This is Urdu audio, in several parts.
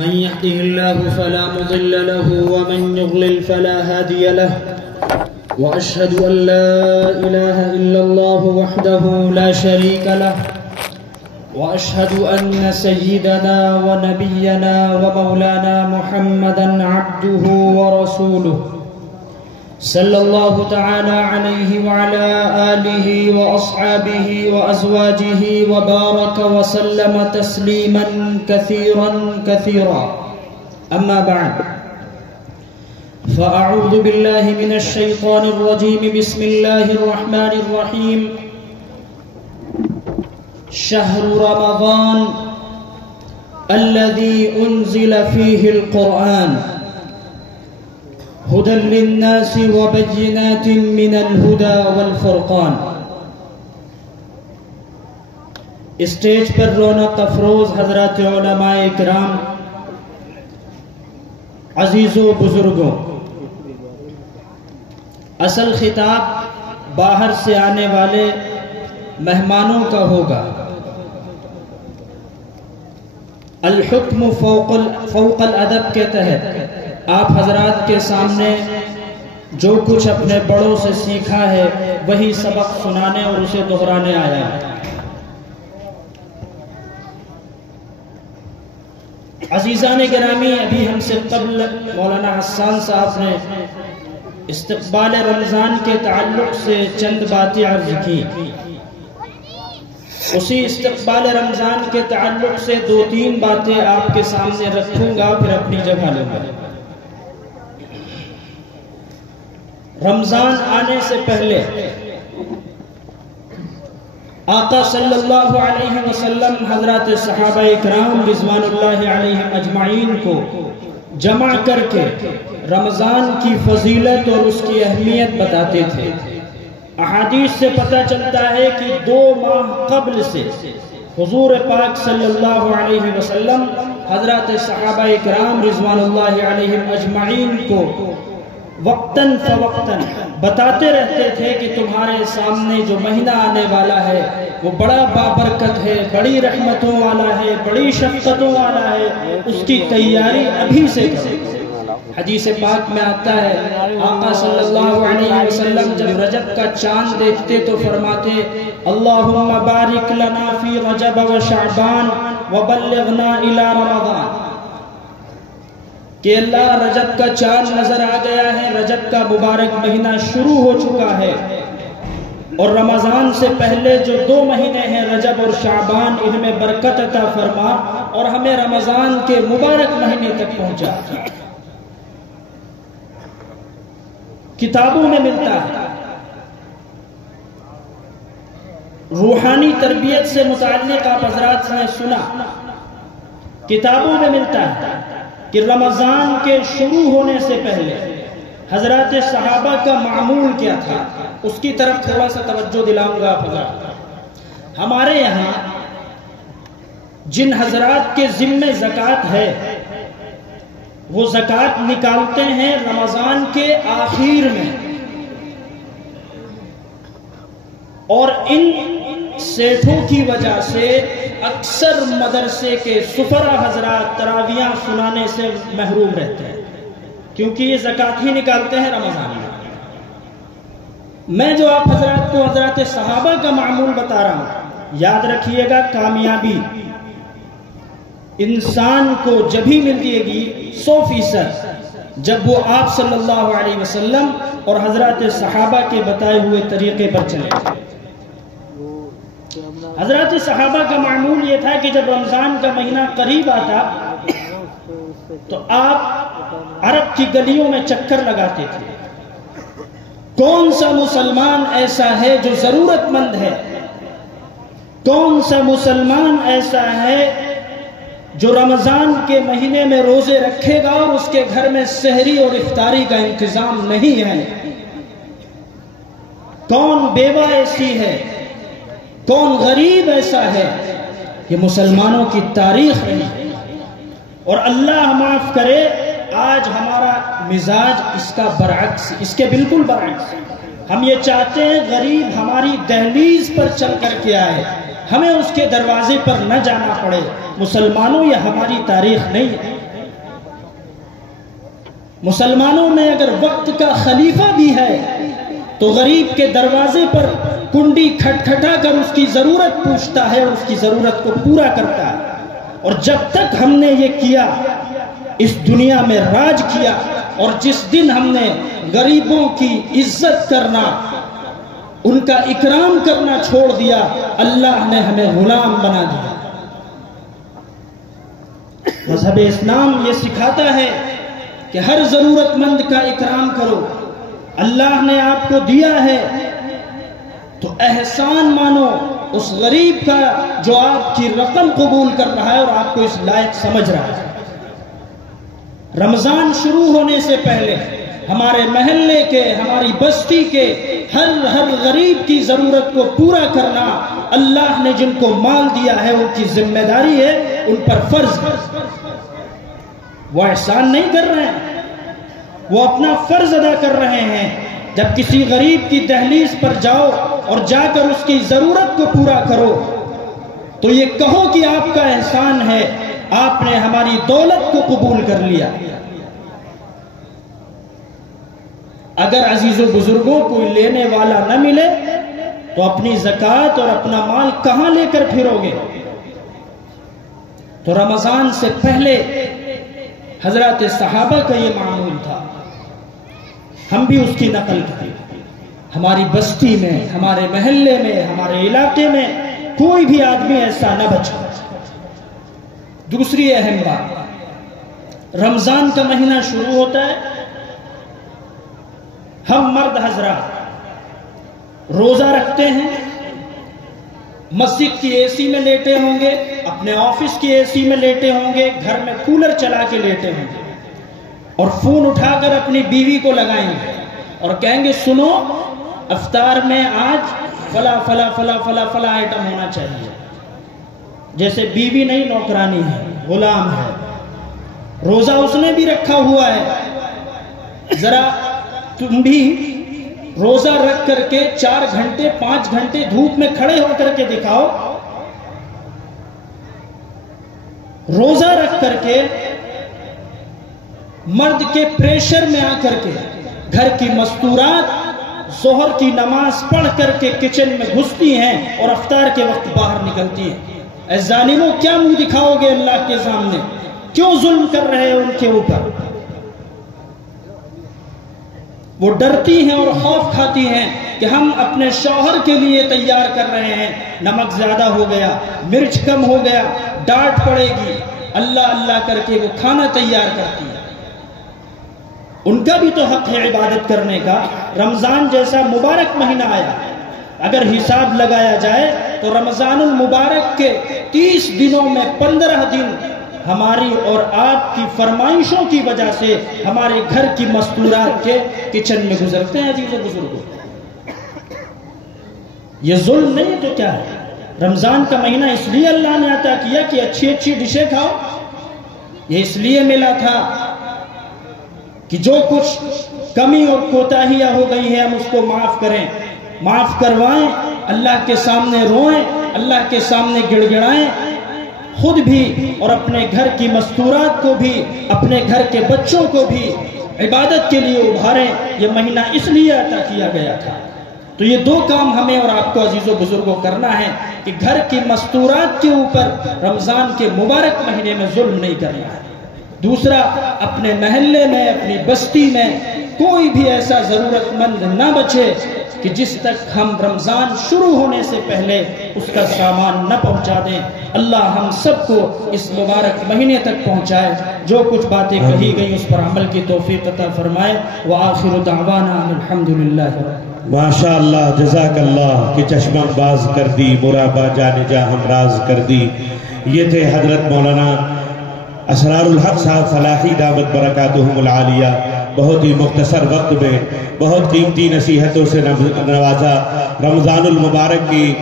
من يهده الله فلا مضل له ومن يضلل فلا هادي له وأشهد أن لا إله إلا الله وحده لا شريك له وأشهد أن سيدنا ونبينا ومولانا محمدا عبده ورسوله صلى الله تعالى عليه وعلى آله وأصحابه وأزواجه وبارك وسلم تسليما كثيرا كثيرا أما بعد فأعوذ بالله من الشيطان الرجيم بسم الله الرحمن الرحيم شهر رمضان الذي أنزل فيه القرآن هدى للناس وبينات من الهدى والفرقان۔ اسٹیج پر رونق افروز حضرات علماء کرام، عزیزوں بزرگوں، اصل خطاب باہر سے آنے والے مہمانوں کا ہوگا۔ الحکم فوق الادب کے تحت آپ حضرات کے سامنے جو کچھ اپنے بڑوں سے سیکھا ہے وہی سبق سنانے اور اسے دہرانے آیا ہے۔ عزیزان گرامی، ابھی ہم سے قبل مولانا حسان صاحب نے استقبال رمضان کے تعلق سے چند باتیں عرض کی۔ اسی استقبال رمضان کے تعلق سے دو تین باتیں آپ کے سامنے رکھوں گا، پھر اپنی جگہ لوں گا۔ رمضان آنے سے پہلے آقا صلی اللہ علیہ وسلم حضرات صحابہ اکرام رضوان اللہ علیہم اجمعین کو جمع کر کے رمضان کی فضیلت اور اس کی اہمیت بتاتے تھے۔ احادیث سے پتہ چلتا ہے کہ 2 ماہ قبل سے حضور پاک صلی اللہ علیہ وسلم حضرات صحابہ اکرام رضوان اللہ علیہم اجمعین کو وقتاً فوقتاً بتاتے رہتے تھے کہ تمہارے سامنے جو مہینہ آنے والا ہے وہ بڑا بابرکت ہے، بڑی رحمتوں والا ہے، بڑی شفقتوں والا ہے، اس کی تیاری ابھی سے کرو۔ حدیث پاک میں آتا ہے آقا صلی اللہ علیہ وسلم جب رجب کا چاند دیکھتے تو فرماتے اللہم بارک لنا فی رجب و شعبان وبلغنا الی رمضان، کہ اللہ رجب کا چاند نظر آ گیا ہے، رجب کا مبارک مہینہ شروع ہو چکا ہے، اور رمضان سے پہلے جو 2 مہینے ہیں رجب اور شعبان، ان میں برکت عطا فرما اور ہمیں رمضان کے مبارک مہینے تک پہنچا۔ کتابوں میں ملتا ہے، روحانی تربیت سے متعلق آپ حضرات نے سنا، کتابوں میں ملتا ہے کہ رمضان کے شروع ہونے سے پہلے حضرات صحابہ کا معمول کیا تھا، اس کی طرف تھوڑا سا توجہ دلاؤں گا حضرات۔ ہمارے یہاں جن حضرات کے ذمہ زکوٰۃ ہے وہ زکوٰۃ نکالتے ہیں رمضان کے آخر میں، اور ان سیٹھوں کی وجہ سے اکثر مدرسے کے سفرا حضرات تراویاں سنانے سے محروم رہتے ہیں، کیونکہ یہ زکوٰۃ ہی نکالتے ہیں رمضان میں۔ میں جو آپ حضرات کو حضرات صحابہ کا معمول بتا رہا ہوں، یاد رکھیے گا، کامیابی انسان کو جبھی ملتی گی 100% جب وہ آپ صلی اللہ علیہ وسلم اور حضرات صحابہ کے بتائے ہوئے طریقے پر چلے۔ حضرات صحابہ کا معمول یہ تھا کہ جب رمضان کا مہینہ قریب آتا تو آپ عرب کی گلیوں میں چکر لگاتے تھے، کون سا مسلمان ایسا ہے جو ضرورت مند ہے، کون سا مسلمان ایسا ہے جو رمضان کے مہینے میں روزے رکھے گا اور اس کے گھر میں سحری اور افطاری کا انتظام نہیں ہے، کون بیوہ ایسی ہے، کون غریب ایسا ہے۔ یہ مسلمانوں کی تاریخ ہے، اور اللہ معاف کرے آج ہمارا مزاج اس کا برعکس، اس کے بالکل برعکس۔ ہم یہ چاہتے ہیں غریب ہماری دہلیز پر چل کر کے آئے، ہمیں اس کے دروازے پر نہ جانا پڑے۔ مسلمانوں یہ ہماری تاریخ نہیں ہے۔ مسلمانوں میں اگر وقت کا خلیفہ بھی ہے تو غریب کے دروازے پر کنڈی کھٹکھٹا کر اس کی ضرورت پوچھتا ہے اور اس کی ضرورت کو پورا کرتا ہے. اور جب تک ہم نے یہ کیا، اس دنیا میں راج کیا، اور جس دن ہم نے غریبوں کی عزت کرنا، ان کا اکرام کرنا چھوڑ دیا، اللہ نے ہمیں غلام بنا دیا. مذہب اسلام یہ سکھاتا ہے کہ ہر ضرورت مند کا اکرام کرو. اللہ نے آپ کو دیا ہے تو احسان مانو اس غریب کا جو آپ کی رقم قبول کر رہا ہے اور آپ کو اس لائق سمجھ رہا ہے. رمضان شروع ہونے سے پہلے ہمارے محلے کے، ہماری بستی کے ہر غریب کی ضرورت کو پورا کرنا اللہ نے جن کو مال دیا ہے ان کی ذمہ داری ہے، ان پر فرض ہے. وہ احسان نہیں کر رہے ہیں، وہ اپنا فرض ادا کر رہے ہیں. جب کسی غریب کی دہلیز پر جاؤ اور جا کر اس کی ضرورت کو پورا کرو تو یہ کہو کہ آپ کا احسان ہے، آپ نے ہماری دولت کو قبول کر لیا. اگر عزیز و بزرگوں کوئی لینے والا نہ ملے تو اپنی زکوٰۃ اور اپنا مال کہاں لے کر پھرو گے؟ تو رمضان سے پہلے حضرات صحابہ کا یہ معمول تھا، ہم بھی اس کی نقل کریں. ہماری بستی میں، ہمارے محلے میں، ہمارے علاقے میں کوئی بھی آدمی ایسا نہ بچا. دوسری اہم بات، رمضان کا مہینہ شروع ہوتا ہے، ہم مرد حضرات روزہ رکھتے ہیں، مسجد کی اے سی میں لیٹے ہوں گے، اپنے آفس کی اے سی میں لیٹے ہوں گے، گھر میں کولر چلا کے لیٹے ہوں گے، اور فون اٹھا کر اپنی بیوی کو لگائیں گے اور کہیں گے سنو افطار میں آج فلا فلا فلا فلا فلا آئٹم ہونا چاہیے. جیسے بیوی نہیں، نوکرانی ہے، غلام ہے، روزہ اس نے بھی رکھا ہوا ہے. ذرا تم بھی روزہ رکھ کر کے 4 گھنٹے 5 گھنٹے دھوپ میں کھڑے ہو کر کے دکھاؤ. روزہ رکھ کر کے مرد کے پریشر میں آ کر کے گھر کی مستورات ظہر کی نماز پڑھ کر کے کچن میں گھستی ہیں اور افطار کے وقت باہر نکلتی ہیں. اے ظالموں، کیا منہ دکھاؤ گے اللہ کے سامنے؟ کیوں ظلم کر رہے ہیں ان کے اوپر؟ وہ ڈرتی ہیں اور خوف کھاتی ہیں کہ ہم اپنے شوہر کے لیے تیار کر رہے ہیں، نمک زیادہ ہو گیا، مرچ کم ہو گیا، ڈانٹ پڑے گی. اللہ اللہ کر کے وہ کھانا تیار کرتی ہے. ان کا بھی تو حق ہے عبادت کرنے کا. رمضان جیسا مبارک مہینہ آیا، اگر حساب لگایا جائے تو رمضان المبارک کے 30 دنوں میں 15 دن ہماری اور آپ کی فرمائشوں کی وجہ سے ہمارے گھر کی مستورات کے کچن میں گزرتے ہیں. عزیز و بزرگوں، یہ ظلم نہیں تو کیا ہے؟ رمضان کا مہینہ اس لیے اللہ نے عطا کیا کہ اچھی اچھی ڈشیں کھاؤ. یہ اس لیے ملا تھا کہ جو کچھ کمی اور کوتاہیاں ہو گئی ہیں ہم اس کو معاف کریں، معاف کروائیں، اللہ کے سامنے روئیں، اللہ کے سامنے گڑ گڑائیں، خود بھی اور اپنے گھر کی مستورات کو بھی، اپنے گھر کے بچوں کو بھی عبادت کے لیے ابھاریں. یہ مہینہ اس لیے عطا کیا گیا تھا. تو یہ 2 کام ہمیں اور آپ کو عزیز و بزرگوں کرنا ہے کہ گھر کی مستورات کے اوپر رمضان کے مبارک مہینے میں ظلم نہیں کرنا ہے. دوسرا، اپنے محلے میں، اپنی بستی میں کوئی بھی ایسا ضرورت مند نہ بچے کہ جس تک ہم رمضان شروع ہونے سے پہلے اس کا سامان نہ پہنچا دیں. اللہ ہم سب کو اس مبارک مہینے تک پہنچائے. جو کچھ باتیں کہی گئی اس پر عمل کی توفیق عطا فرمائے. وآخر دعوانا الحمدللہ. ماشاء اللہ، جزاک اللہ کہ چشمہ باز کر دی، مرابہ جان جا ہمراز کر دی. یہ تھے حضرت مولانا اسرار الحق صاحب فلاحی دعوت برکاتہم العالیہ. بہت ہی مختصر وقت میں بہت قیمتی نصیحتوں سے نوازا. رمضان المبارک کی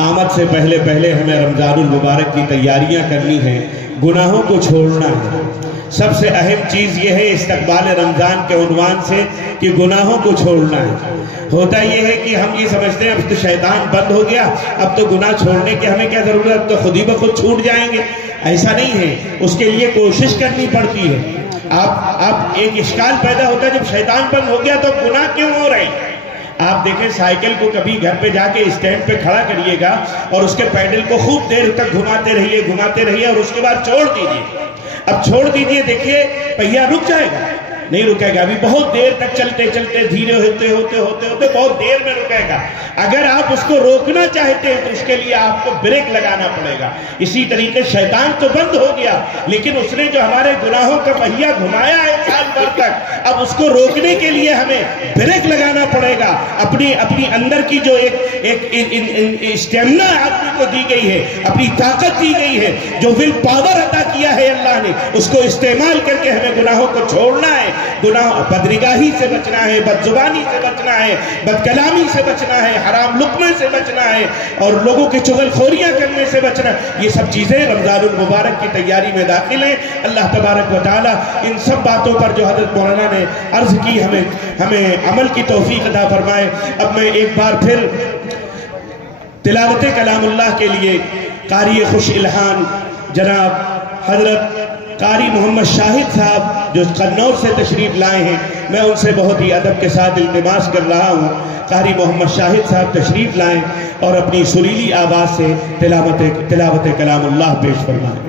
آمد سے پہلے ہمیں رمضان المبارک کی تیاریاں کرنی ہیں، گناہوں کو چھوڑنا ہے. سب سے اہم چیز یہ ہے استقبال رمضان کے عنوان سے کہ گناہوں کو چھوڑنا ہے. ہوتا یہ ہے کہ ہم یہ سمجھتے ہیں اب تو شیطان بند ہو گیا، اب تو گناہ چھوڑنے کی ہمیں کیا ضرورت ہے، اب تو خود ہی بخود چھوٹ جائیں گے. ایسا نہیں ہے، اس کے لیے کوشش کرنی پڑتی ہے. آپ ایک اشکال پیدا ہوتا ہے جب شیطان بند ہو گیا تو گناہ کیوں ہو رہے ہیں؟ آپ دیکھیں سائیکل کو کبھی گھر پہ جا کے اسٹینڈ پہ کھڑا کریے گا اور اس کے پیڈل کو خوب دیر تک گھماتے رہیے اور اس کے بعد چھوڑ دیجیے. اب چھوڑ دیجیے، دیکھیے پہیہ رک جائے گا؟ نہیں رکے گا. ابھی بہت دیر تک چلتے دھیرے ہوتے بہت دیر میں رکے گا. اگر آپ اس کو روکنا چاہتے ہیں تو اس کے لیے آپ کو بریک لگانا پڑے گا. اسی طریقے شیطان تو بند ہو گیا، لیکن اس نے جو ہمارے گناہوں کا پہیہ گھمایا ہے سال بھر تک، اب اس کو روکنے کے لیے ہمیں بریک لگانا پڑے گا. اپنی اندر کی جو ایک اسٹیمنا آدمی کو دی گئی ہے، اپنی طاقت دی گئی ہے، جو ول پاور عطا کیا ہے اللہ نے، اس کو استعمال کر کے ہمیں گناہوں کو چھوڑنا ہے. بدنگاہی سے بچنا ہے، بد زبانی سے بچنا ہے، بد کلامی سے بچنا ہے، حرام لقمے سے بچنا ہے، اور لوگوں کی چغل خوریاں کرنے سے بچنا. یہ سب چیزیں رمضان المبارک کی تیاری میں داخل ہیں. اللہ تبارک و تعالی ان سب باتوں پر جو حضرت مولانا نے عرض کی ہمیں عمل کی توفیق عطا فرمائے. اب میں ایک بار پھر تلاوت کلام اللہ کے لیے قاری خوش الہان جناب حضرت قاری محمد شاہد صاحب جو قنوج سے تشریف لائے ہیں، میں ان سے بہت ہی ادب کے ساتھ التماس کر رہا ہوں قاری محمد شاہد صاحب تشریف لائیں اور اپنی سریلی آواز سے تلاوت کلام اللہ پیش فرمائیں.